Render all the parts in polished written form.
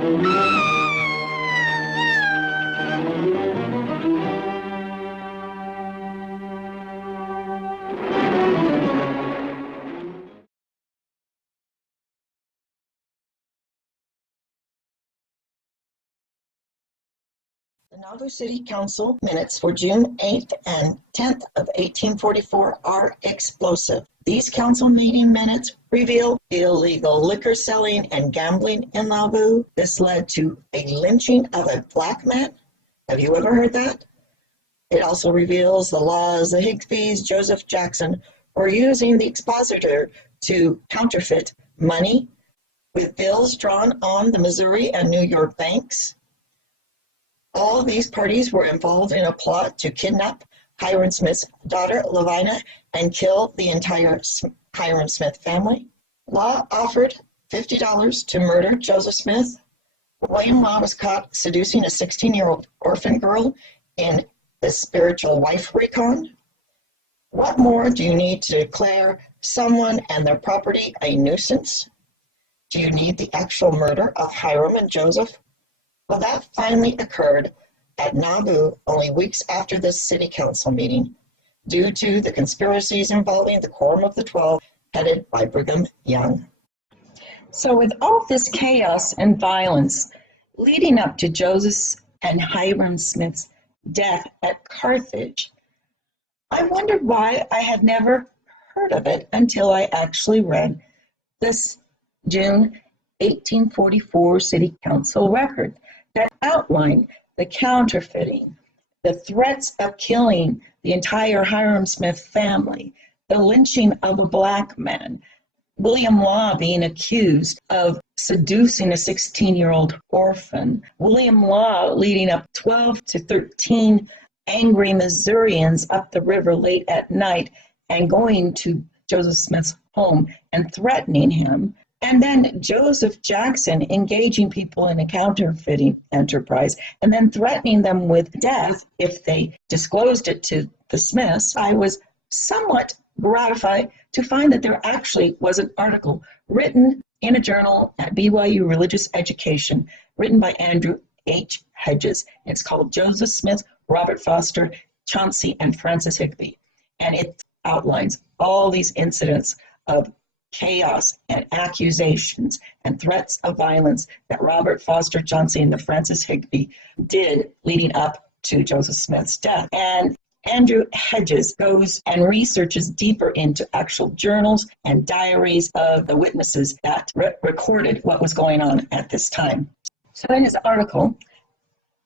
The Nauvoo City Council minutes for June 8th and 10th of 1844 are explosive. These council meeting minutes reveal illegal liquor selling and gambling in Nauvoo. This led to a lynching of a black man. Have you ever heard that? It also reveals the laws the Higbees, Joseph Jackson, were using the Expositor to counterfeit money with bills drawn on the Missouri and New York banks. All these parties were involved in a plot to kidnap Hyrum Smith's daughter, Lavina, and kill the entire Hyrum Smith family. Law offered $50 to murder Joseph Smith. Willam Law was caught seducing a 16-year-old orphan girl in the spiritual wife recon. What more do you need to declare someone and their property a nuisance? Do you need the actual murder of Hyrum and Joseph? Well, that finally occurred at Nauvoo only weeks after this city council meeting, due to the conspiracies involving the Quorum of the 12, headed by Brigham Young. So with all this chaos and violence leading up to Joseph and Hyrum Smith's death at Carthage, I wondered why I had never heard of it until I actually read this June 1844 City Council record that outlined the counterfeiting, the threats of killing the entire Hyrum Smith family, the lynching of a black man, Willam Law being accused of seducing a 16-year-old orphan, Willam Law leading up 12 to 13 angry Missourians up the river late at night and going to Joseph Smith's home and threatening him. And then Joseph Jackson engaging people in a counterfeiting enterprise and then threatening them with death if they disclosed it to the Smiths. I was somewhat gratified to find that there actually was an article written in a journal at BYU Religious Education, written by Andrew H. Hedges. It's called Joseph Smith, Robert Foster, Chauncy, and Francis Higbee. And it outlines all these incidents of chaos and accusations and threats of violence that Robert Foster, Chauncy, and the Francis Higbee did leading up to Joseph Smith's death. And Andrew Hedges goes and researches deeper into actual journals and diaries of the witnesses that recorded what was going on at this time. So in his article,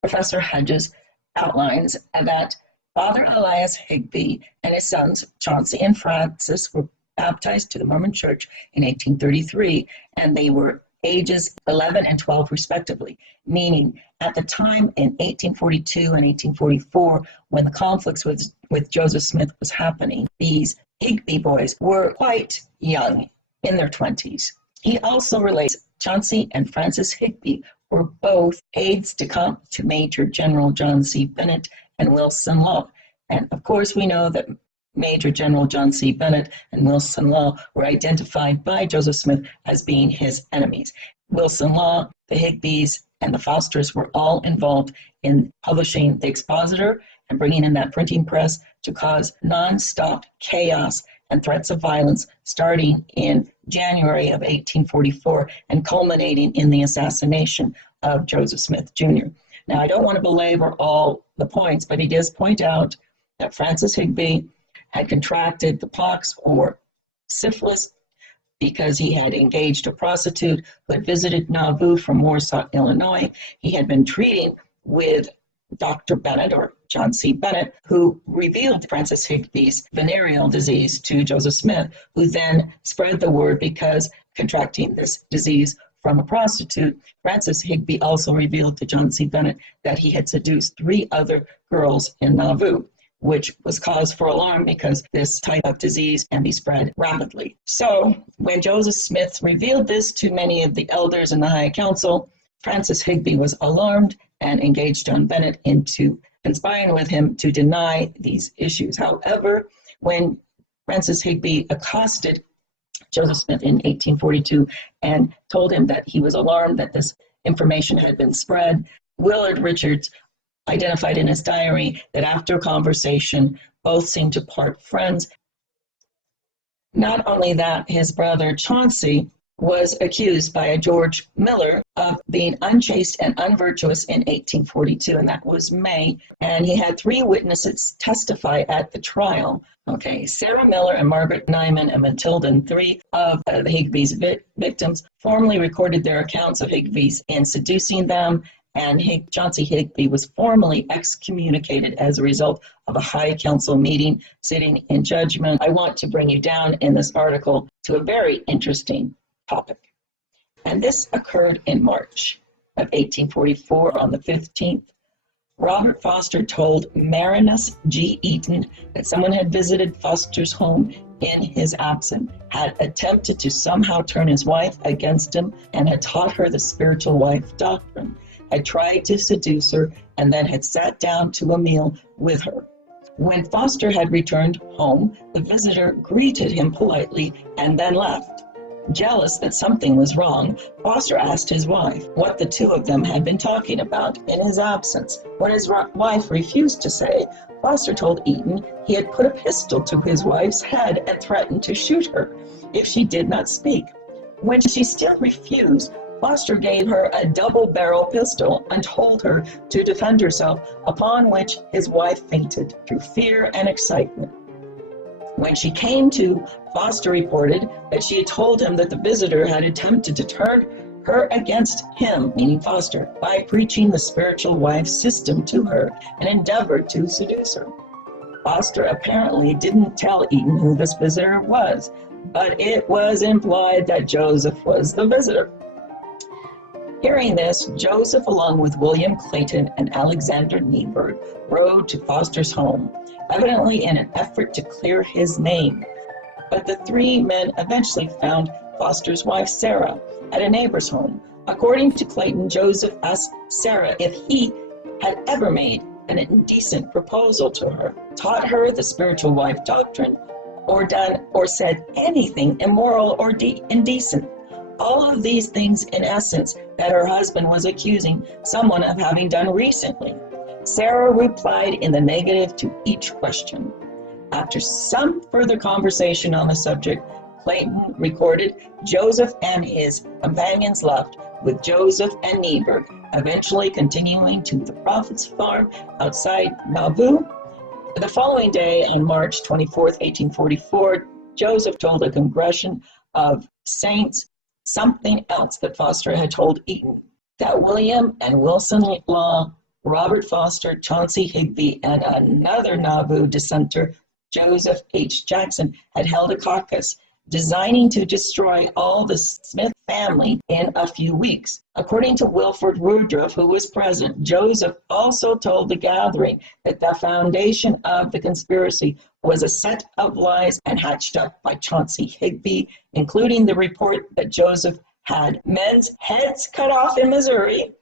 Professor Hedges outlines that Father Elias Higbee and his sons, Chauncy and Francis, were baptized to the Mormon Church in 1833, and they were ages 11 and 12 respectively, meaning at the time in 1842 and 1844, when the conflicts with Joseph Smith was happening, these Higbee boys were quite young, in their 20s. He also relates Chauncy and Francis Higbee were both aides-de-camp to Major General John C. Bennett and Wilson Law. And of course, we know that Major General John C. Bennett and Wilson Law were identified by Joseph Smith as being his enemies. Wilson Law, the Higbees, and the Fosters were all involved in publishing the Expositor and bringing in that printing press to cause nonstop chaos and threats of violence starting in January of 1844 and culminating in the assassination of Joseph Smith Jr. Now, I don't want to belabor all the points, but he does point out that Francis Higbee had contracted the pox or syphilis because he had engaged a prostitute who had visited Nauvoo from Warsaw, Illinois. He had been treating with Dr. Bennett, or John C. Bennett, who revealed Francis Higbee's venereal disease to Joseph Smith, who then spread the word because contracting this disease from a prostitute. Francis Higbee also revealed to John C. Bennett that he had seduced 3 other girls in Nauvoo, which was cause for alarm because this type of disease can be spread rapidly. So when Joseph Smith revealed this to many of the elders in the High Council, Francis Higbee was alarmed and engaged John Bennett into conspiring with him to deny these issues. However, when Francis Higbee accosted Joseph Smith in 1842 and told him that he was alarmed that this information had been spread. Willard Richards identified in his diary that after a conversation, both seemed to part friends. Not only that, his brother Chauncy was accused by a George Miller of being unchaste and unvirtuous in 1842, and that was May. And he had 3 witnesses testify at the trial. Okay, Sarah Miller and Margaret Nyman and Matilda, 3 of the Higbees victims, formally recorded their accounts of Higbees in seducing them, and Chauncy Higbee was formally excommunicated as a result of a high council meeting sitting in judgment. I want to bring you down in this article to a very interesting topic. And this occurred in March of 1844 on the 15th. Robert Foster told Marinus G. Eaton that someone had visited Foster's home in his absence, had attempted to somehow turn his wife against him, and had taught her the spiritual wife doctrine, had tried to seduce her, and then had sat down to a meal with her. When Foster had returned home, the visitor greeted him politely and then left. Jealous that something was wrong, Foster asked his wife what the 2 of them had been talking about in his absence. When his wife refused to say, Foster told Eaton he had put a pistol to his wife's head and threatened to shoot her if she did not speak. When she still refused, Foster gave her a double-barrel pistol and told her to defend herself, upon which his wife fainted through fear and excitement. When she came to, Foster reported that she had told him that the visitor had attempted to turn her against him, meaning Foster, by preaching the spiritual wife system to her and endeavored to seduce her. Foster apparently didn't tell Eaton who this visitor was, but it was implied that Joseph was the visitor. Hearing this, Joseph, along with William Clayton and Alexander Nieberg, rode to Foster's home, evidently in an effort to clear his name. But the 3 men eventually found Foster's wife, Sarah, at a neighbor's home. According to Clayton, Joseph asked Sarah if he had ever made an indecent proposal to her, taught her the spiritual wife doctrine, or done or said anything immoral or indecent. All of these things, in essence, that her husband was accusing someone of having done recently. Sarah replied in the negative to each question. After some further conversation on the subject, Clayton recorded Joseph and his companions left, with Joseph and Nieberg eventually continuing to the prophet's farm outside Nauvoo. The following day, on March 24th, 1844, Joseph told a congregation of saints something else that Foster had told Eaton, that William and Wilson Law, Robert Foster, Chauncy Higbee, and another Nauvoo dissenter, Joseph H. Jackson, had held a caucus designing to destroy all the Smith family in a few weeks. According to Wilford Woodruff, who was present, Joseph also told the gathering that the foundation of the conspiracy was a set of lies and hatched up by Chauncy Higbee, including the report that Joseph had men's heads cut off in Missouri,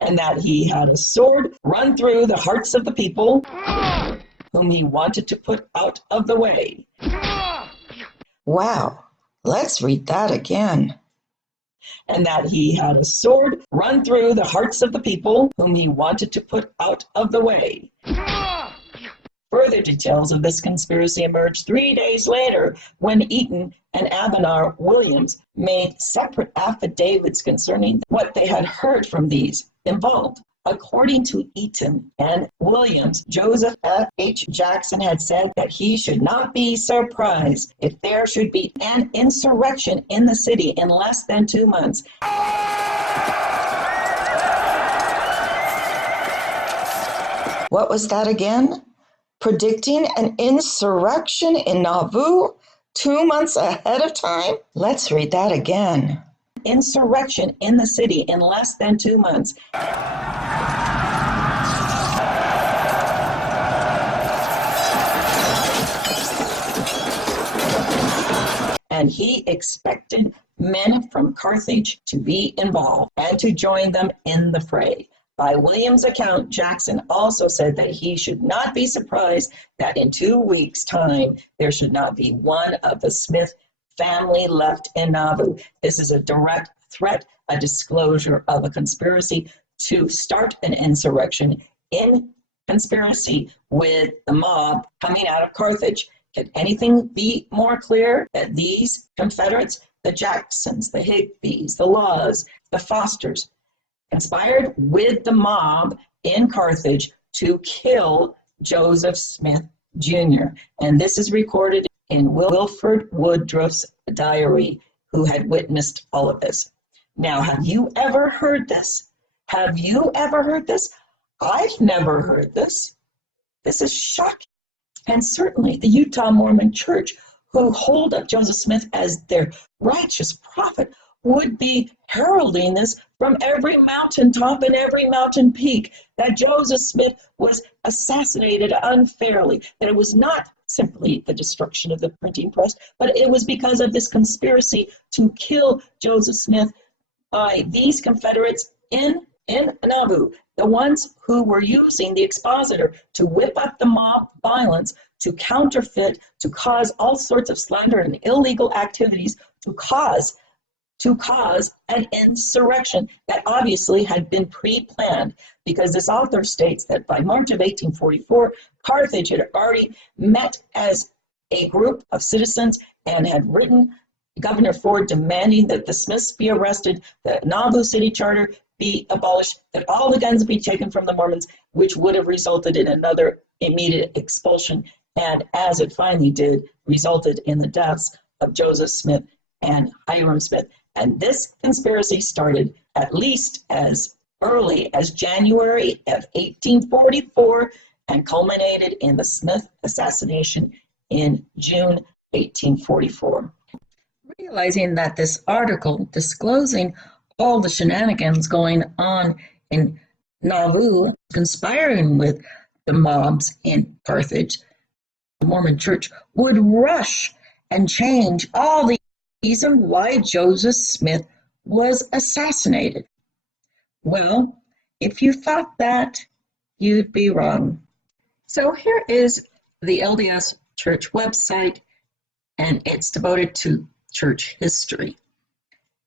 and that he had a sword run through the hearts of the people whom he wanted to put out of the way. Wow, let's read that again. And that he had a sword run through the hearts of the people whom he wanted to put out of the way. Further details of this conspiracy emerged 3 days later when Eaton and Abner Williams made separate affidavits concerning what they had heard from these involved. According to Eaton and Williams, Joseph H. Jackson had said that he should not be surprised if there should be an insurrection in the city in less than 2 months. What was that again? Predicting an insurrection in Nauvoo 2 months ahead of time? Let's read that again. Insurrection in the city in less than 2 months. And he expected men from Carthage to be involved and to join them in the fray. By William's account, Jackson also said that he should not be surprised that in 2 weeks' time there should not be one of the Smith family left in Nauvoo. This is a direct threat, a disclosure of a conspiracy to start an insurrection in conspiracy with the mob coming out of Carthage. Could anything be more clear that these Confederates, the Jacksons, the Higbees, the Laws, the Fosters, conspired with the mob in Carthage to kill Joseph Smith Jr. And this is recorded in Wilford Woodruff's diary, who had witnessed all of this. Now, have you ever heard this? Have you ever heard this? I've never heard this. This is shocking. And certainly the Utah Mormon Church, who hold up Joseph Smith as their righteous prophet, would be heralding this from every mountaintop and every mountain peak, that Joseph Smith was assassinated unfairly, that it was not simply the destruction of the printing press, but it was because of this conspiracy to kill Joseph Smith by these Confederates in Nauvoo, the ones who were using the Expositor to whip up the mob violence, to counterfeit, to cause all sorts of slander and illegal activities, to cause an insurrection that obviously had been pre-planned, because this author states that by March of 1844, Carthage had already met as a group of citizens and had written Governor Ford demanding that the Smiths be arrested, the Nauvoo City Charter be abolished, that all the guns be taken from the Mormons, which would have resulted in another immediate expulsion, and as it finally did, resulted in the deaths of Joseph Smith and Hyrum Smith. And this conspiracy started at least as early as January of 1844 and culminated in the Smith assassination in June 1844. Realizing that this article disclosing all the shenanigans going on in Nauvoo, conspiring with the mobs in Carthage, the Mormon Church would rush and change all the reason why Joseph Smith was assassinated. Well, if you thought that, you'd be wrong. So here is the LDS Church website, and it's devoted to church history.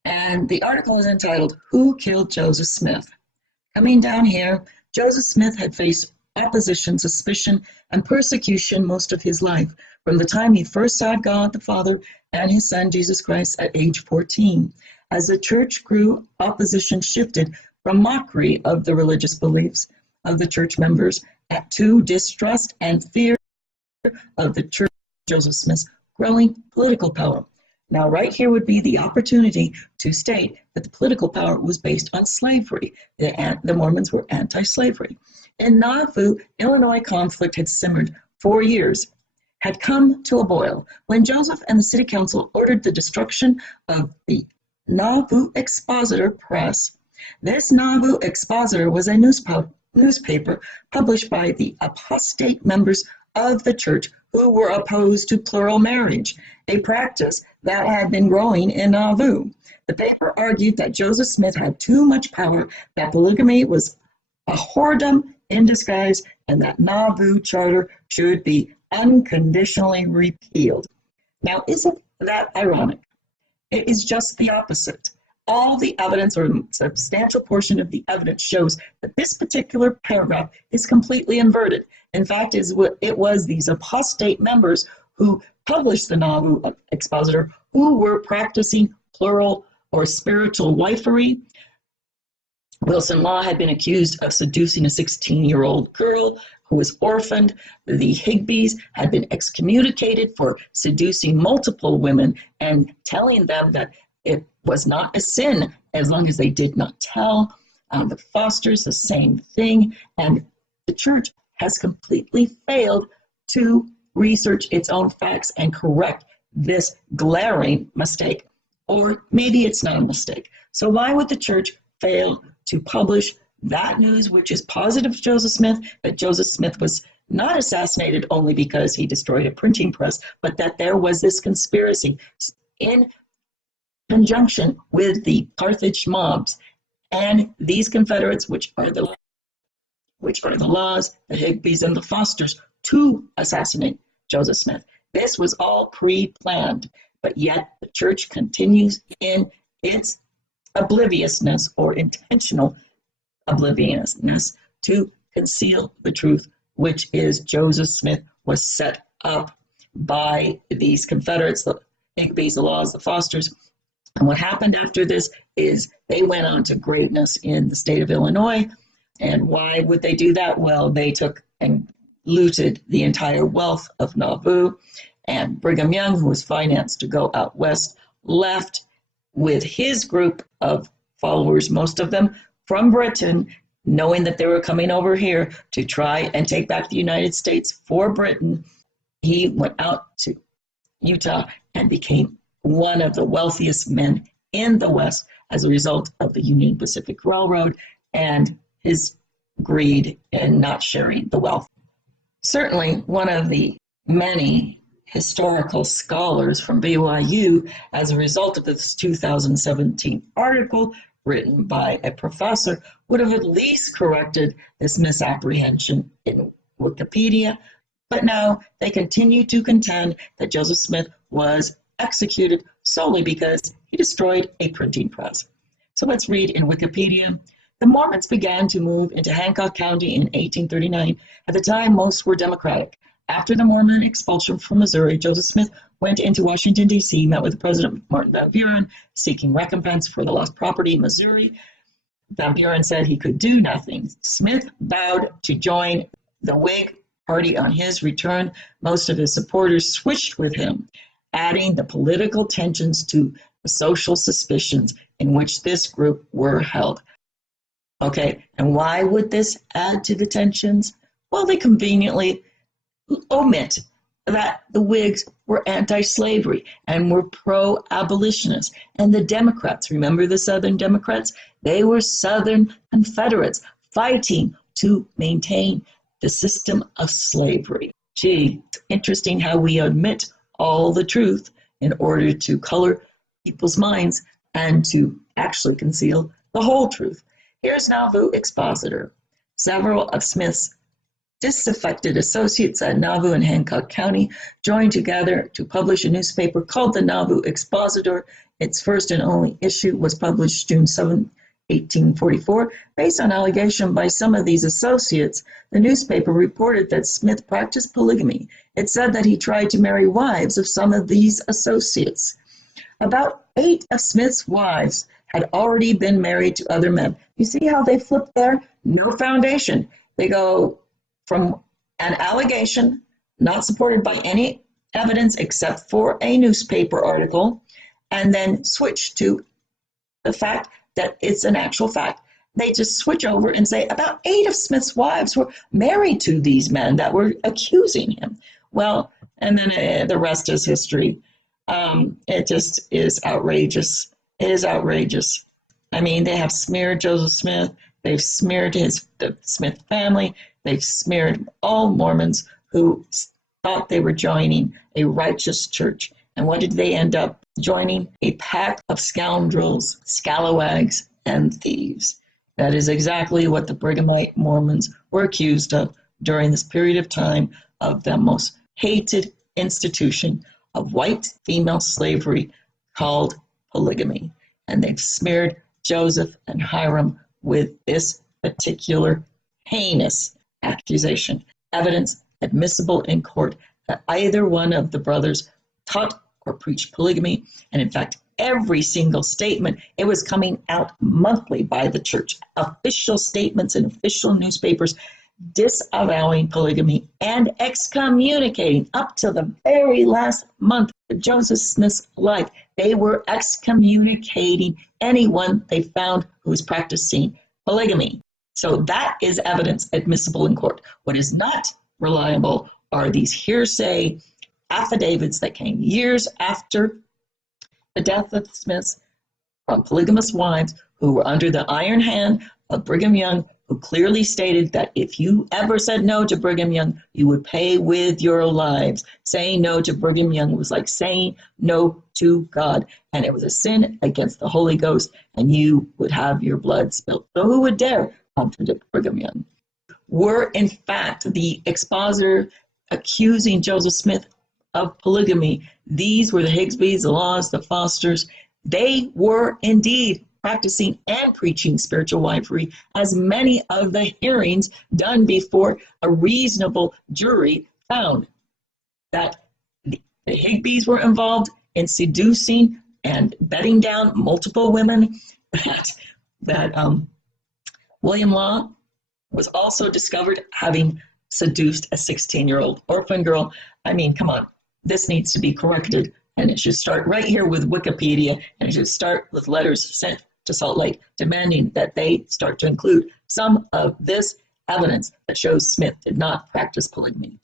And the article is entitled, "Who Killed Joseph Smith?" Coming down here, Joseph Smith had faced opposition, suspicion, and persecution most of his life, from the time he first saw God the Father and his Son Jesus Christ at age 14. As the church grew, opposition shifted from mockery of the religious beliefs of the church members to distrust and fear of the church, Joseph Smith's growing political power. Now, right here would be the opportunity to state that the political power was based on slavery. The Mormons were anti-slavery. In Nauvoo, Illinois conflict had simmered 4 years, had come to a boil when Joseph and the city council ordered the destruction of the Nauvoo Expositor press. This Nauvoo Expositor was a newspaper published by the apostate members of the church who were opposed to plural marriage, a practice that had been growing in Nauvoo. The paper argued that Joseph Smith had too much power, that polygamy was a whoredom in disguise, and that Nauvoo Charter should be unconditionally repealed. Now, isn't that ironic? It is just the opposite. All the evidence, or a substantial portion of the evidence, shows that this particular paragraph is completely inverted. In fact, it was these apostate members who published the Nauvoo Expositor who were practicing plural or spiritual wifery. Willam Law had been accused of seducing a 16-year-old girl who was orphaned. The Higbees had been excommunicated for seducing multiple women and telling them that it was not a sin as long as they did not tell. The Fosters, the same thing. And the church has completely failed to research its own facts and correct this glaring mistake. Or maybe it's not a mistake. So why would the church fail to publish that news, which is positive to Joseph Smith, that Joseph Smith was not assassinated only because he destroyed a printing press, but that there was this conspiracy in conjunction with the Carthage mobs And these Confederates, which are the Laws, the Higbees, and the Fosters, to assassinate Joseph Smith. This was all pre-planned, but yet the church continues in its obliviousness or intentional obliviousness to conceal the truth, which is Joseph Smith was set up by these Confederates, the Higbees, the Laws, the Fosters. And what happened after this is they went on to greatness in the state of Illinois. And why would they do that? Well, they took and looted the entire wealth of Nauvoo. And Brigham Young, who was financed to go out west, left with his group of followers, most of them from Britain, knowing that they were coming over here to try and take back the United States for Britain. He went out to Utah and became one of the wealthiest men in the West as a result of the Union Pacific Railroad and his greed in not sharing the wealth. Certainly, one of the many historical scholars from BYU, as a result of this 2017 article written by a professor, would have at least corrected this misapprehension in Wikipedia. But no, they continue to contend that Joseph Smith was executed solely because he destroyed a printing press. So let's read in Wikipedia. The Mormons began to move into Hancock County in 1839. At the time, most were Democratic. After the Mormon expulsion from Missouri, Joseph Smith went into Washington, D.C., met with President Martin Van Buren, seeking recompense for the lost property in Missouri. Van Buren said he could do nothing. Smith vowed to join the Whig Party on his return. Most of his supporters switched with him, adding the political tensions to the social suspicions in which this group were held. Okay, and why would this add to the tensions? Well, they conveniently omit that the Whigs were anti-slavery and were pro-abolitionists. And the Democrats, remember the Southern Democrats? They were Southern Confederates fighting to maintain the system of slavery. Gee, it's interesting how we omit all the truth in order to color people's minds and to actually conceal the whole truth. Here's Nauvoo Expositor. Several of Smith's disaffected associates at Nauvoo and Hancock County joined together to publish a newspaper called the Nauvoo Expositor. Its first and only issue was published June 7, 1844. Based on allegation by some of these associates, the newspaper reported that Smith practiced polygamy. It said that he tried to marry wives of some of these associates. About 8 of Smith's wives had already been married to other men. You see how they flip there? No foundation. They go from an allegation not supported by any evidence except for a newspaper article, and then switch to the fact that it's an actual fact. They just switch over and say about 8 of Smith's wives were married to these men that were accusing him. Well, and then the rest is history. It just is outrageous. It is outrageous. I mean, they have smeared Joseph Smith. They've smeared the Smith family. They've smeared all Mormons who thought they were joining a righteous church. And what did they end up joining? A pack of scoundrels, scalawags, and thieves. That is exactly what the Brighamite Mormons were accused of during this period of time of the most hated institution of white female slavery called polygamy. And they've smeared Joseph and Hyrum with this particular heinous accusation. Evidence admissible in court that either one of the brothers taught or preached polygamy. And in fact, every single statement, it was coming out monthly by the church. Official statements in official newspapers disavowing polygamy and excommunicating up to the very last month of Joseph Smith's life. They were excommunicating anyone they found who was practicing polygamy. So that is evidence admissible in court. What is not reliable are these hearsay affidavits that came years after the death of the Smiths from polygamous wives who were under the iron hand of Brigham Young, who clearly stated that if you ever said no to Brigham Young, you would pay with your lives. Saying no to Brigham Young was like saying no to God, and it was a sin against the Holy Ghost, and you would have your blood spilled. So who would dare contradict Brigham Young? Were in fact the expositor accusing Joseph Smith of polygamy. These were the Higbees, the Laws, the Fosters. They were indeed practicing and preaching spiritual wifery, as many of the hearings done before a reasonable jury found that the Higbees were involved in seducing and bedding down multiple women, that Willam Law was also discovered having seduced a 16-year-old orphan girl. I mean, come on, this needs to be corrected, and it should start right here with Wikipedia, and it should start with letters sent to Salt Lake demanding that they start to include some of this evidence that shows Smith did not practice polygamy.